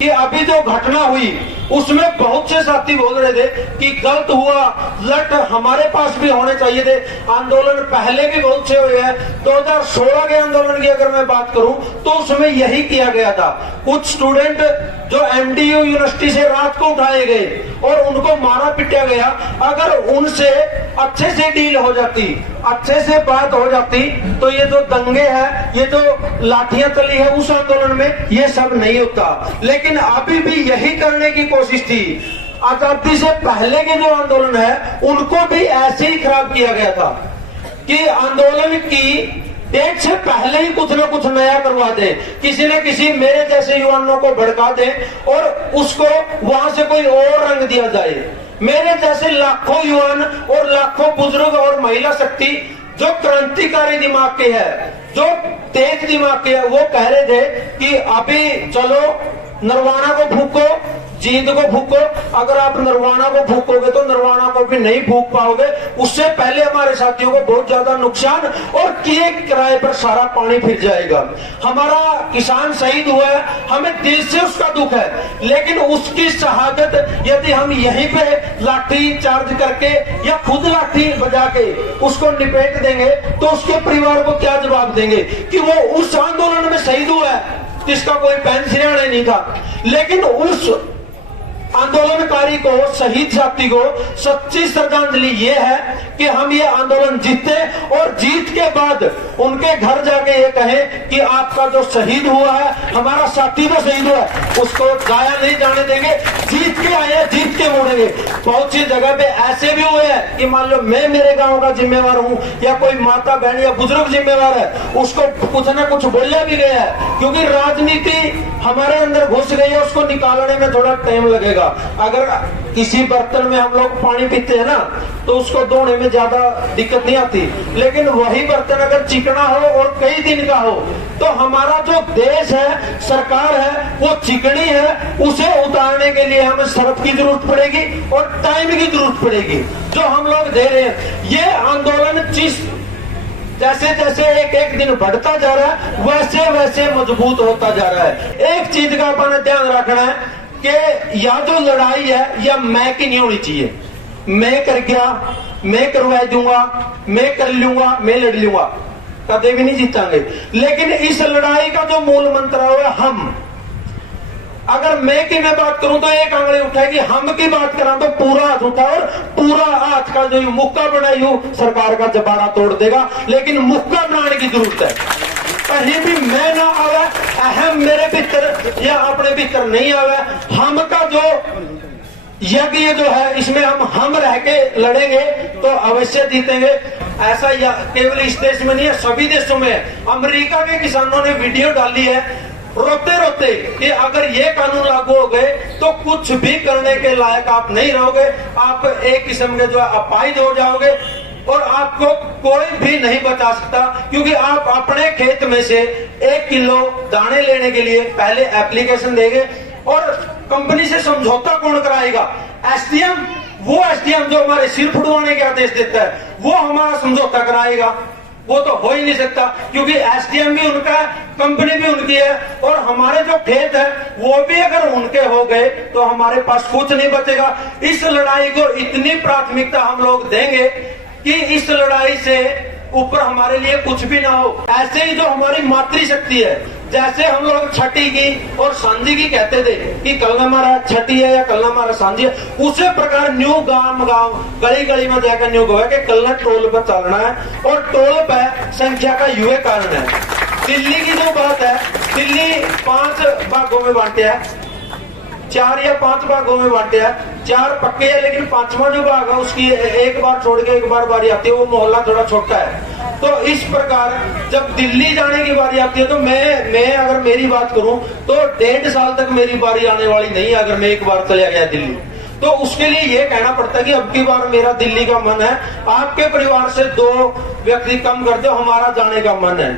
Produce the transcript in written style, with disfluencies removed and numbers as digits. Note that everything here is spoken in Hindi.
कि अभी जो घटना हुई उसमें बहुत से साथी बोल रहे थे कि गलत हुआ, लट हमारे पास भी होने चाहिए थे। आंदोलन पहले भी बहुत से हुए हैं। 2016 के आंदोलन की अगर मैं बात करूं तो उसमें यही किया गया था। कुछ स्टूडेंट जो एमडीयू यूनिवर्सिटी से रात को उठाए गए और उनको मारा पिटा गया। अगर उनसे अच्छे से डील हो जाती, अच्छे से बात हो जाती, तो ये जो दंगे हैं, ये जो लाठियां चली है उस आंदोलन में, ये सब नहीं होता। लेकिन अभी भी यही करने की कोशिश थी। आजादी से पहले के जो आंदोलन है उनको भी ऐसे ही खराब किया गया था कि आंदोलन की डेट से पहले ही कुछ न कुछ नया करवा दे, किसी न किसी मेरे जैसे युवाओं को भड़का दे और उसको वहां से कोई और रंग दिया जाए। मेरे जैसे लाखों युवान और लाखों बुजुर्ग और महिला शक्ति जो क्रांतिकारी दिमाग के है, जो तेज दिमाग के है, वो कह रहे थे कि अभी चलो नरवाना को फूको, जींद को फूको। अगर आप नरवाना को फूकोगे तो नरवाना को भी नहीं फूक पाओगे। उससे पहले हमारे साथियों को बहुत ज्यादा नुकसान और किए किराए पर सारा पानी फिर जाएगा। हमारा किसान शहीद हुआ है, हमें दिल से उसका दुख है, लेकिन उसकी शहादत यदि हम यहीं पे लाठी चार्ज करके या खुद लाठी बजा के उसको निपेट देंगे तो उसके परिवार को क्या जवाब देंगे कि वो उस आंदोलन में शहीद हुआ है जिसका कोई पैन सिराने नहीं था। लेकिन उस आंदोलनकारी को, शहीद साथी को सच्ची श्रद्धांजलि ये है कि हम ये आंदोलन जीते और जीत के बाद उनके घर जाके ये कहें कि आपका जो शहीद हुआ है, हमारा साथी जो शहीद हुआ है, उसको जाया नहीं जाने देंगे। जीत के आए, जीत के मोड़ेंगे। बहुत सी जगह पे ऐसे भी हुए हैं कि मान लो मैं मेरे गांव का जिम्मेवार हूँ या कोई माता बहन या बुजुर्ग जिम्मेवार है, उसको कुछ न कुछ बोला भी गया है, क्योंकि राजनीति हमारे अंदर घुस गई है, उसको निकालने में थोड़ा टाइम लगेगा। अगर किसी बर्तन में हम लोग पानी पीते हैं ना तो उसको धोने में ज्यादा दिक्कत नहीं आती, लेकिन वही बर्तन अगर चिकना हो और कई दिन का हो तो हमारा जो देश है, सरकार है, वो चिकनी है। उसे उतारने के लिए हमें शर्त की जरूरत पड़ेगी और टाइम की जरूरत पड़ेगी जो हम लोग दे रहे हैं। ये आंदोलन जैसे जैसे एक एक दिन बढ़ता जा रहा है वैसे वैसे मजबूत होता जा रहा है। एक चीज का अपने ध्यान रखना है कि या जो लड़ाई है या मैं की नहीं होनी चाहिए। मैं कर गया, मैं करवा दूंगा, मैं कर लूंगा, मैं लड़ लूंगा, कभी भी नहीं जीतांगे। लेकिन इस लड़ाई का जो मूल मंत्र है हम, अगर मैं की मैं बात करूं तो एक आंगली उठाएगी, हम की बात करा तो पूरा हाथ उठा और पूरा हाथ का जो मुक्का बनाई हो सरकार का जबाड़ा तोड़ देगा। लेकिन मुक्का बनाने की जरूरत है। कहीं भी मैं ना आवे, अहम मेरे भीतर या अपने भीतर नहीं आवे। हम का जो यज्ञ जो है इसमें हम रह के लड़ेंगे तो अवश्य जीतेंगे। ऐसा केवल इस देश में नहीं है, सभी देशों में। अमेरिका के किसानों ने वीडियो डाली है रोते रोते कि अगर ये कानून लागू हो गए तो कुछ भी करने के लायक आप नहीं रहोगे। आप एक किस्म के जो अपाहिज हो जाओगे और आपको कोई भी नहीं बचा सकता, क्योंकि आप अपने खेत में से 1 किलो दाने लेने के लिए पहले एप्लीकेशन देंगे और कंपनी से समझौता कौन कराएगा? एसडीएम। वो एसडीएम जो हमारे सिर फुड़वाने के आदेश देता है वो हमारा समझौता कराएगा? वो तो हो ही नहीं सकता, क्योंकि एसडीएम भी उनका है, कंपनी भी उनकी है और हमारे जो खेत है वो भी अगर उनके हो गए तो हमारे पास कुछ नहीं बचेगा। इस लड़ाई को इतनी प्राथमिकता हम लोग देंगे कि इस लड़ाई से ऊपर हमारे लिए कुछ भी ना हो। ऐसे ही जो हमारी मातृशक्ति है, जैसे हम लोग छठी की और सांझी की कहते थे कि कल हमारा छठी है या कल हमारा सांझी है, उसी प्रकार न्यू गांव गांव गली गली में जाकर न्यू गया कि कल टोल पर चलना है और टोल पर संख्या का युवे कारण है। दिल्ली की जो बात है, दिल्ली 5 भागों में बांटे है, 4 या 5 भागों में बांटे है। 4 पक्के है लेकिन 5वां जो भाग है उसकी एक बार छोड़ के एक बार बारी आती है, वो मोहल्ला थोड़ा छोटा है। तो इस प्रकार जब दिल्ली जाने की बारी आती है तो मैं अगर मेरी बात करूं तो 1.5 साल तक मेरी बारी आने वाली नहीं है अगर मैं एक बार चला गया दिल्ली। तो उसके लिए ये कहना पड़ता है कि अब की बार मेरा दिल्ली का मन है, आपके परिवार से 2 व्यक्ति कम कर दो, हमारा जाने का मन है।